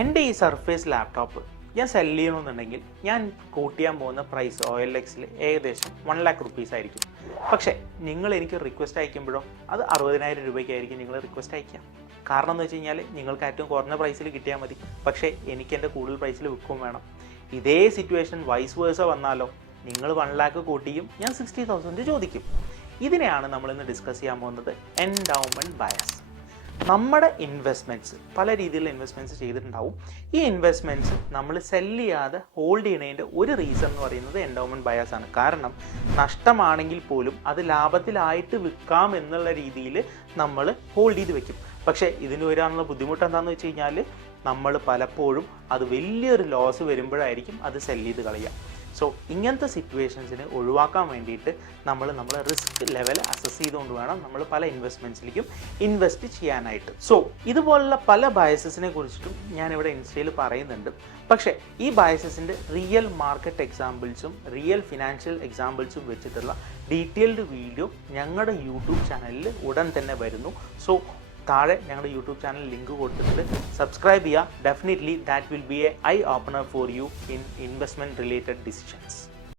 എൻ്റെ ഈ surface laptop ഞാൻ സെല് ചെയ്യണമെന്നുണ്ടെങ്കിൽ ഞാൻ കോട്ട് ചെയ്യാൻ പോകുന്ന പ്രൈസ് OLX ഏകദേശം 1 lakh rupees ആയിരിക്കും. പക്ഷേ നിങ്ങൾ എനിക്ക് റിക്വസ്റ്റ് അയക്കുമ്പോഴോ അത് 60,000 രൂപയ്ക്കായിരിക്കും നിങ്ങൾ റിക്വസ്റ്റ് അയക്കുക. കാരണം എന്ന് വെച്ച് കഴിഞ്ഞാൽ നിങ്ങൾക്ക് ഏറ്റവും കുറഞ്ഞ പ്രൈസിൽ കിട്ടിയാൽ മതി, പക്ഷേ എനിക്ക് എൻ്റെ കൂടുതൽ പ്രൈസിൽ വിൽക്കുകയും വേണം. ഇതേ സിറ്റുവേഷൻ വൈസ് വേഴ്സ വന്നാലോ, നിങ്ങൾ 1 lakh കോട്ട് ചെയ്യും, ഞാൻ 60,000 ചോദിക്കും. ഇതിനെയാണ് നമ്മളിന്ന് ഡിസ്കസ് ചെയ്യാൻ പോകുന്നത്, എൻഡൗമെൻറ്റ് ബയസ്. നമ്മുടെ ഇൻവെസ്റ്റ്മെൻറ്റ്സ് പല രീതിയിലുള്ള ഇൻവെസ്റ്റ്മെൻറ്റ്സ് ചെയ്തിട്ടുണ്ടാവും. ഈ ഇൻവെസ്റ്റ്മെൻറ്റ്സ് നമ്മൾ സെല് ചെയ്യാതെ ഹോൾഡ് ചെയ്യുന്നതിൻ്റെ ഒരു റീസൺ എന്ന് പറയുന്നത് എൻഡൗമെൻറ്റ് ബയസ് ആണ്. കാരണം നഷ്ടമാണെങ്കിൽ പോലും അത് ലാഭത്തിലായിട്ട് വിൽക്കാം എന്നുള്ള രീതിയിൽ നമ്മൾ ഹോൾഡ് ചെയ്ത് വെക്കും. പക്ഷേ ഇതിന് വരാനുള്ള ബുദ്ധിമുട്ട് എന്താണെന്ന് വെച്ച് കഴിഞ്ഞാൽ നമ്മൾ പലപ്പോഴും അത് വലിയൊരു ലോസ് വരുമ്പോഴായിരിക്കും അത് സെല് ചെയ്ത് കളയുക. സോ ഇങ്ങനത്തെ സിറ്റുവേഷൻസിനെ ഒഴിവാക്കാൻ വേണ്ടിയിട്ട് നമ്മൾ റിസ്ക് ലെവൽ അസസ് ചെയ്തുകൊണ്ട് വേണം നമ്മൾ പല ഇൻവെസ്റ്റ്മെൻറ്റ്സിലേക്കും ഇൻവെസ്റ്റ് ചെയ്യാനായിട്ട്. സോ ഇതുപോലുള്ള പല ബയസസിനെ കുറിച്ചിട്ടും ഞാനിവിടെ ഇൻസ്റ്റയിൽ പറയുന്നുണ്ട്. പക്ഷേ ഈ ബയസസിൻ്റെ റിയൽ മാർക്കറ്റ് എക്സാമ്പിൾസും റിയൽ ഫിനാൻഷ്യൽ എക്സാമ്പിൾസും വെച്ചിട്ടുള്ള ഡീറ്റെയിൽഡ് വീഡിയോ ഞങ്ങളുടെ യൂട്യൂബ് ചാനലിൽ ഉടൻ തന്നെ വരുന്നു. സോ താഴെ ഞങ്ങളുടെ യൂട്യൂബ് ചാനൽ ലിങ്ക് കൊടുത്തിട്ട് സബ്സ്ക്രൈബ് ചെയ്യുക. Definitely that will be A I opener for you in investment related decisions.